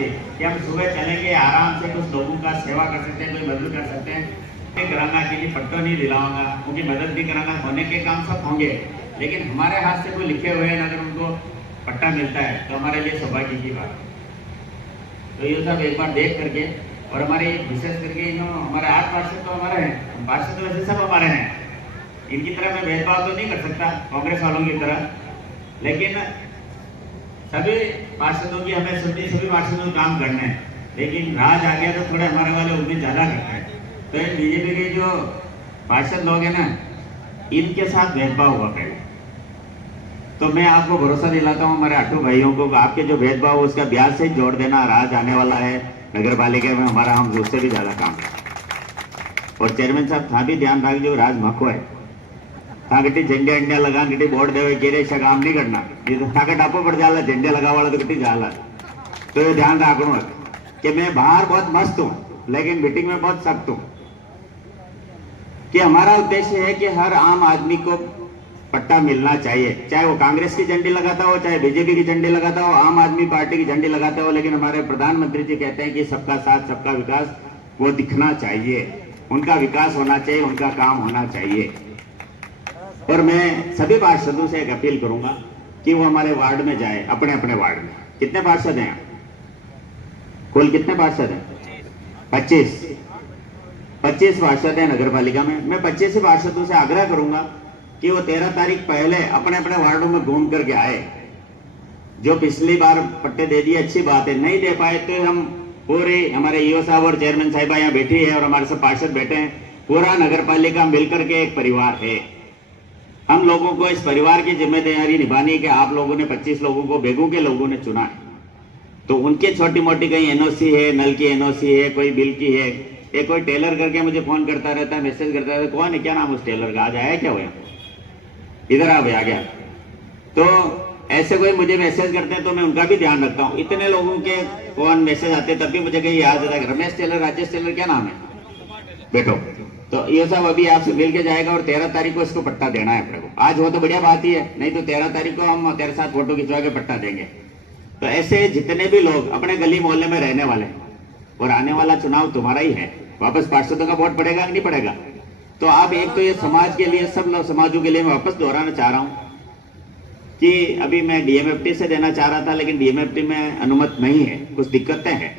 थी कि हम सुबह चलेंगे, आराम से कुछ लोगों का सेवा कर सकते हैं, कोई मदद कर सकते हैं। कराना के लिए पट्टो नहीं दिलाऊंगा, उनकी मदद भी कराना, होने के काम सब होंगे, लेकिन हमारे हाथ से कोई लिखे हुए हैं अगर उनको पट्टा मिलता है तो हमारे लिए सौभाग्य की बात है। तो ये सब एक बार देख करके, और हमारे विशेष करके जो हमारे 8 पार्षद तो हमारे हैं, पार्षद तो वैसे सब हमारे हैं, इनकी तरह मैं भेदभाव तो नहीं कर सकता कांग्रेस वालों की तरह, लेकिन सभी पार्षदों की हमें सभी पार्षदों को काम करना है। लेकिन राज आ गया तो थोड़े हमारे वाले उम्मीद ज़्यादा करते हैं। तो ये बीजेपी के जो पार्षद लोग हैं ना, इनके साथ भेदभाव हुआ पहले। तो मैं आपको भरोसा दिलाता हूँ हमारे 8 भाइयों को, आपके जो भेदभाव हो उसका ब्याज से जोड़ देना। राज आने वाला है नगर पालिका में हमारा, हम उससे भी ज़्यादा काम करें। और चेयरमैन साहब था भी ध्यान रख जो राज मखो है, था गटी झंडे अंडे लगा गटी बोर्ड देवे के ऐसा काम नहीं करना, ये तो था टापो पड़ जाला, झंडे लगा वाला तो गटी जाला। तो ये ध्यान रखना कि मैं बाहर बहुत मस्त हूँ लेकिन मीटिंग में बहुत सख्त हूँ, कि हमारा उद्देश्य है कि हर आम आदमी को पट्टा मिलना चाहिए, चाहे वो कांग्रेस की झंडी लगाता हो, चाहे बीजेपी की झंडी लगाता हो, आम आदमी पार्टी की झंडी लगाता हो। लेकिन हमारे प्रधानमंत्री जी कहते हैं कि सबका साथ सबका विकास वो दिखना चाहिए, उनका विकास होना चाहिए, उनका काम होना चाहिए। और मैं सभी पार्षदों से एक अपील करूंगा कि वो हमारे वार्ड में जाए, अपने अपने वार्ड में। कितने पार्षद हैं कुल, कितने पार्षद हैं? 25 पार्षद हैं नगर पालिका में। मैं 25 पार्षदों से आग्रह करूंगा कि वो 13 तारीख पहले अपने अपने वार्डों में घूम करके आए। जो पिछली बार पट्टे दे दिए अच्छी बात है, नहीं दे पाए तो हम पूरे, हमारे ईओ साहब और चेयरमैन साहिबा यहाँ बैठी है और हमारे सब पार्षद बैठे हैं, पूरा नगर पालिका मिलकर के एक परिवार है। हम लोगों को इस परिवार की जिम्मेदारी निभानी है कि आप लोगों ने 25 लोगों को, बेगू के लोगों ने चुना है, तो उनके छोटी मोटी कहीं एनओसी है, नल की एनओसी है, कोई बिल की है। एक कोई टेलर करके मुझे फोन करता रहता है, मैसेज करता रहता है, कौन है, क्या नाम उस टेलर का, आज आया क्या हुआ, इधर आ गया। तो ऐसे कोई मुझे मैसेज करते हैं तो मैं उनका भी ध्यान रखता हूँ। इतने लोगों के फोन मैसेज आते तब भी मुझे कहीं याद आता है, रमेश टेलर, राजेश टेलर, क्या नाम है बेटो। तो ये सब अभी आपसे मिल के जाएगा और 13 तारीख को इसको पट्टा देना है अपने को। आज हो तो बढ़िया बात ही है, नहीं तो 13 तारीख को हम तेरे साथ फोटो खिंचवा के पट्टा देंगे। तो ऐसे जितने भी लोग अपने गली मोहल्ले में रहने वाले, और आने वाला चुनाव तुम्हारा ही है, वापस पार्षदों का वोट पड़ेगा कि नहीं पड़ेगा। तो आप एक तो ये समाज के लिए, सब लोग समाजों के लिए मैं वापस दोहराना चाह रहा हूँ कि अभी मैं डीएमएफटी से देना चाह रहा था, लेकिन डीएमएफटी में अनुमति नहीं है, कुछ दिक्कतें हैं।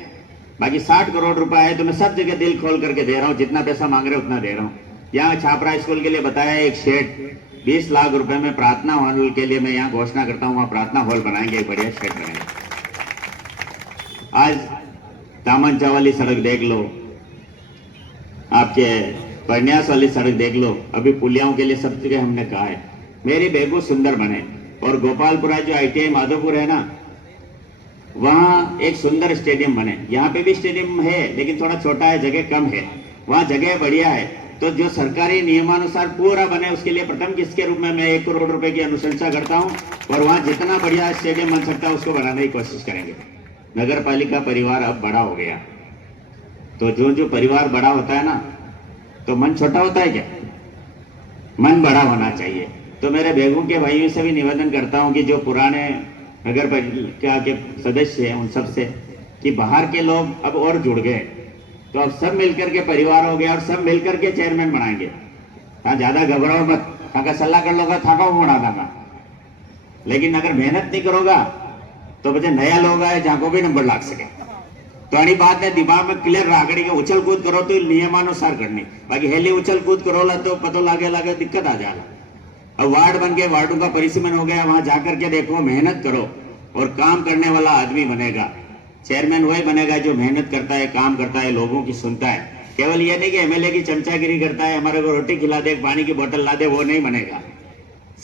बाकी 60 करोड़ रुपए है तो मैं सब जगह दिल खोल करके दे रहा हूँ, जितना पैसा मांग रहे उतना दे रहा हूँ। यहाँ छापरा स्कूल के लिए बताया एक शेड 20 लाख रुपए में, प्रार्थना हॉल के लिए मैं यहाँ घोषणा करता हूँ, वहाँ प्रार्थना हॉल बनाएंगे, एक बढ़िया शेड बनाएंगे। आज दामनचा वाली सड़क देख लो, आपके प्रन्यास वाली सड़क देख लो, अभी पुलियाओं के लिए सब जगह हमने कहा है मेरी बेगू सुंदर बने। और गोपालपुरा जो ITI माधोपुर है ना, वहाँ एक सुंदर स्टेडियम बने। यहाँ पे भी स्टेडियम है लेकिन थोड़ा छोटा है, जगह कम है, वहाँ जगह बढ़िया है। तो जो सरकारी नियमानुसार पूरा बने उसके लिए प्रथम किस्त के रूप में मैं 1 करोड़ रुपए की अनुशंसा करता हूँ, और वहाँ जितना बढ़िया स्टेडियम बन सकता है उसको बनाने की कोशिश करेंगे। नगर पालिका परिवार अब बड़ा हो गया, तो जो परिवार बड़ा होता है ना, तो मन छोटा होता है क्या, मन बड़ा होना चाहिए। तो मेरे बेगू के भाइयों से भी निवेदन करता हूं कि जो पुराने नगर पालिका के सदस्य हैं उन सब से, कि बाहर के लोग अब और जुड़ गए, तो अब सब मिलकर के परिवार हो गया और सब मिलकर के चेयरमैन बनाएंगे। हाँ, ज्यादा घबराओ मत, थाका सलाह कर लोगा, थाका बना देगा, लेकिन अगर मेहनत नहीं करोगा तो बच्चे नया लोग आए जहां को भी नंबर लाग सके। तो अड़ी बात है दिमाग में क्लियर रागड़ी के उछल कूद करो तो नियमानुसार करनी, बाकी हेली उछल कूद करो ला तो पता लागे दिक्कत आ जाला। अब वार्ड बन गए, वार्डों का परिसीमन हो गया, वहां जाकर के देखो, मेहनत करो और काम करने वाला आदमी बनेगा। चेयरमैन वही बनेगा जो मेहनत करता है, काम करता है, लोगों की सुनता है। केवल ये नहीं कि एमएलए की चमचागिरी करता है, हमारे को रोटी खिला दे, पानी की बोतल ला दे, वो नहीं बनेगा।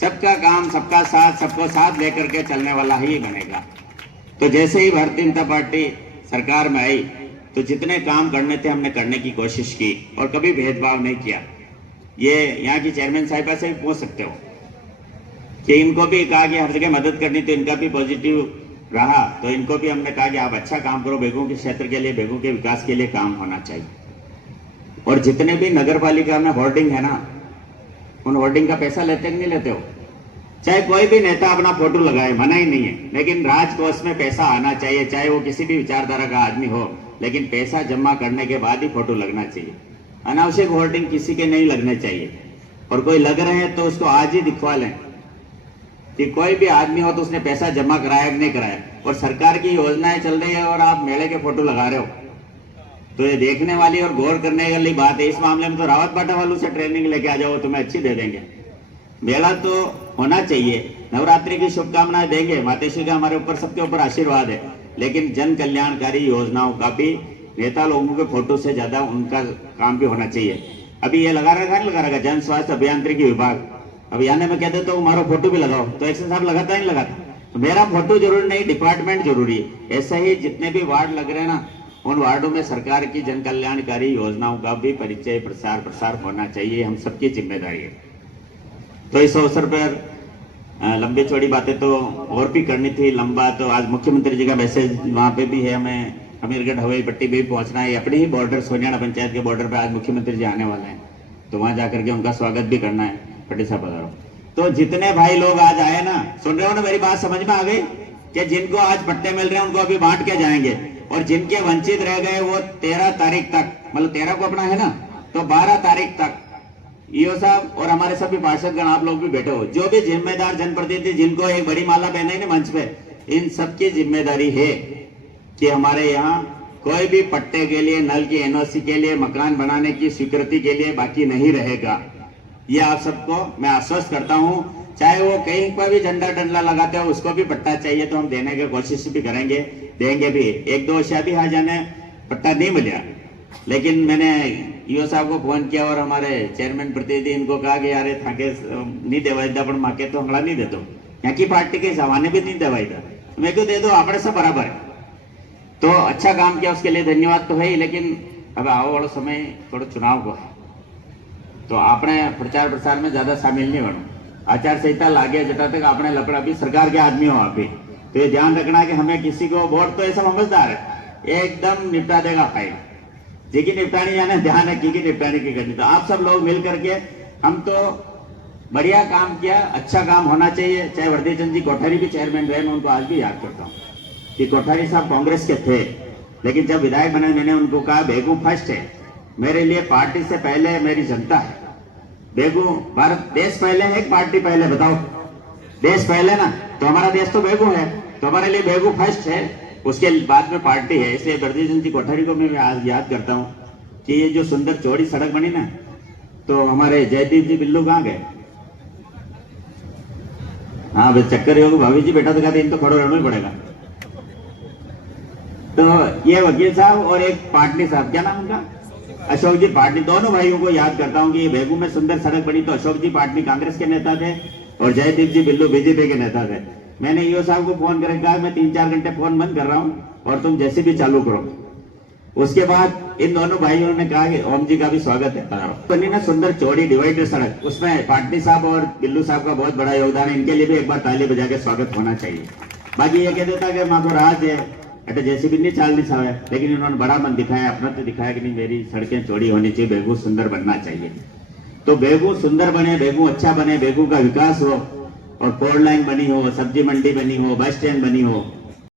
सबका काम, सबका साथ, सबको साथ लेकर के चलने वाला ही बनेगा। तो जैसे ही भारतीय जनता पार्टी सरकार में आई तो जितने काम करने थे हमने करने की कोशिश की और कभी भेदभाव नहीं किया। ये यहाँ की चेयरमैन साहिबा से भी पूछ सकते हो कि इनको भी कहा कि हर जगह मदद करनी, तो इनका भी पॉजिटिव रहा। तो इनको भी हमने कहा कि आप अच्छा काम करो, बेगू के क्षेत्र के लिए, बेगू के विकास के लिए काम होना चाहिए। और जितने भी नगर पालिका में होर्डिंग है ना, उन होर्डिंग का पैसा लेते कि नहीं लेते हो? चाहे कोई भी नेता अपना फोटो लगाए, मना ही नहीं है, लेकिन राजकोष में पैसा आना चाहिए, चाहे वो किसी भी विचारधारा का आदमी हो, लेकिन पैसा जमा करने के बाद ही फोटो लगना चाहिए। अनावश्यक होर्डिंग किसी के नहीं लगने चाहिए, और कोई लग रहे हैं तो उसको आज ही दिखवा लें कि कोई भी आदमी हो तो उसने पैसा जमा कराया कि नहीं कराया। और सरकार की योजनाएं चल रही है और आप मेले के फोटो लगा रहे हो, तो ये देखने वाली और गौर करने वाली बात है। इस मामले में तो रावत बाटा वालों से ट्रेनिंग लेके आ जाओ, तुम्हें अच्छी दे देंगे। मेला तो होना चाहिए, नवरात्रि की शुभकामनाएं देंगे, मातेश्वरी का हमारे ऊपर सबके ऊपर आशीर्वाद है, लेकिन जन कल्याणकारी योजनाओं का भी नेता लोगों के फोटो से ज्यादा उनका काम भी होना चाहिए। अभी ये लगा रखा जन स्वास्थ्य अभियांत्रिकी विभाग, अब आने में कहते तो हमारा फोटो भी लगाओ, तो एक्शन साहब लगाता ही नहीं लगाता। तो मेरा फोटो जरूरी नहीं, डिपार्टमेंट जरूरी है। ऐसे ही जितने भी वार्ड लग रहे हैं ना, उन वार्डों में सरकार की जन कल्याणकारी योजनाओं का भी परिचय प्रसार होना चाहिए, हम सबकी जिम्मेदारी है। तो इस अवसर पर लंबी चौड़ी बातें तो और भी करनी थी, लंबा तो आज मुख्यमंत्री जी का मैसेज वहां पे भी है, हमें अमीरगढ़ हवाई पट्टी भी पहुंचना है, अपने ही बॉर्डर सोनियाना पंचायत के बॉर्डर पे आज मुख्यमंत्री जी आने वाले हैं, तो वहां जाकर के उनका स्वागत भी करना है। पट्टी साहब पधारो। तो जितने भाई लोग आज आए ना, सुन रहे हो ना, मेरी बात समझ में आ गई कि जिनको आज पट्टे मिल रहे हैं उनको अभी बांट के जाएंगे, और जिनके वंचित रह गए वो 13 तारीख तक, मतलब 13 को अपना है ना, तो 12 तारीख तक ईओ साहब और हमारे सभी पार्षदगण आप लोग भी बैठे हो, जो भी जिम्मेदार जनप्रतिनिधि जिनको एक बड़ी माला पहने ना मंच पे, इन सबकी जिम्मेदारी है कि हमारे यहाँ कोई भी पट्टे के लिए, नल की एनओसी के लिए, मकान बनाने की स्वीकृति के लिए बाकी नहीं रहेगा। ये आप सबको मैं आश्वस्त करता हूँ। चाहे वो कहीं पर भी झंडा डंडा लगाते हो, उसको भी पट्टा चाहिए तो हम देने की कोशिश भी करेंगे, देंगे भी। एक दो शादी आ जाने पट्टा नहीं मिला, लेकिन मैंने ईओ साहब को फोन किया और हमारे चेयरमैन प्रतिनिधि इनको कहा कि यार थाके नहीं देवाई था, पण माके तो हंगड़ा नहीं देते, यहाँ की पार्टी के जमाने भी नहीं देवाई था, मैं क्यों दे दो, अपने सब बराबर है। तो अच्छा काम किया, उसके लिए धन्यवाद तो है ही, लेकिन अब आओ वाला समय थोड़ा चुनाव को है, तो आपने प्रचार प्रसार में ज्यादा शामिल नहीं बनो। आचार संहिता लागे जटा तक आपने लकड़ा भी सरकार के आदमी हो आप भी, तो ये ध्यान रखना कि हमें किसी को वोट, तो ऐसा समझदार है एकदम निपटा देगा फाइल, जी निपटानी जाने ध्यान है की निपटाने की करनी। तो आप सब लोग मिल करके, हम तो बढ़िया काम किया, अच्छा काम होना चाहिए। चाहे वर्दी चंद जी कोठारी भी चेयरमैन रहे, मैं उनको आज भी याद करता हूँ कि कोठारी साहब कांग्रेस के थे, लेकिन जब विधायक बने मैंने उनको कहा बेगू फर्स्ट है, मेरे लिए पार्टी से पहले मेरी जनता है। बेगू भारत देश पहले है, एक पार्टी पहले, बताओ देश पहले ना, तो हमारा देश तो बेगू है, तो हमारे लिए बेगू फर्स्ट है, उसके बाद में पार्टी है। इसलिए वर्दी जी कोठारी को मैं आज याद करता हूँ कि ये जो सुंदर चौड़ी सड़क बनी ना, तो हमारे जयदीप जी बिल्लू कहाँ गए? हाँ भाई चक्कर योग भाभी जी बेटा तो कहते इन तो खड़ो रहना ही पड़ेगा। तो ये वकील साहब और एक पाटनी साहब, क्या नाम उनका, अशोक जी पाटनी, दोनों भाइयों को याद करता हूँ कि बेगू में सुंदर सड़क बनी तो अशोक जी पाटनी कांग्रेस के नेता थे और जयदीप जी बिल्लू बीजेपी के नेता थे। मैंने ईओ साहब को फोन करके कहा मैं 3-4 घंटे फोन बंद कर रहा हूँ और तुम जैसे भी चालू करो। उसके बाद इन दोनों भाइयों ने कहा कि ओम जी का भी स्वागत है, बनी ना सुंदर चौड़ी डिवाइडर सड़क, उसमें पाटनी साहब और बिल्लू साहब का बहुत बड़ा योगदान है, इनके लिए भी एक बार ताली बजा के स्वागत होना चाहिए। बाकी ये कह देता कि माँ को राज है, अटे जैसे भी नहीं चालनी सावे, लेकिन इन्होंने बड़ा मन दिखाया, अपना तो दिखाया कि नहीं मेरी सड़कें चौड़ी होनी चाहिए, बेगू सुंदर बनना चाहिए। तो बेगू सुंदर बने, बेगू अच्छा बने, बेगू का विकास हो, और 4 लाइन बनी हो, सब्जी मंडी बनी हो, बस स्टैंड बनी हो,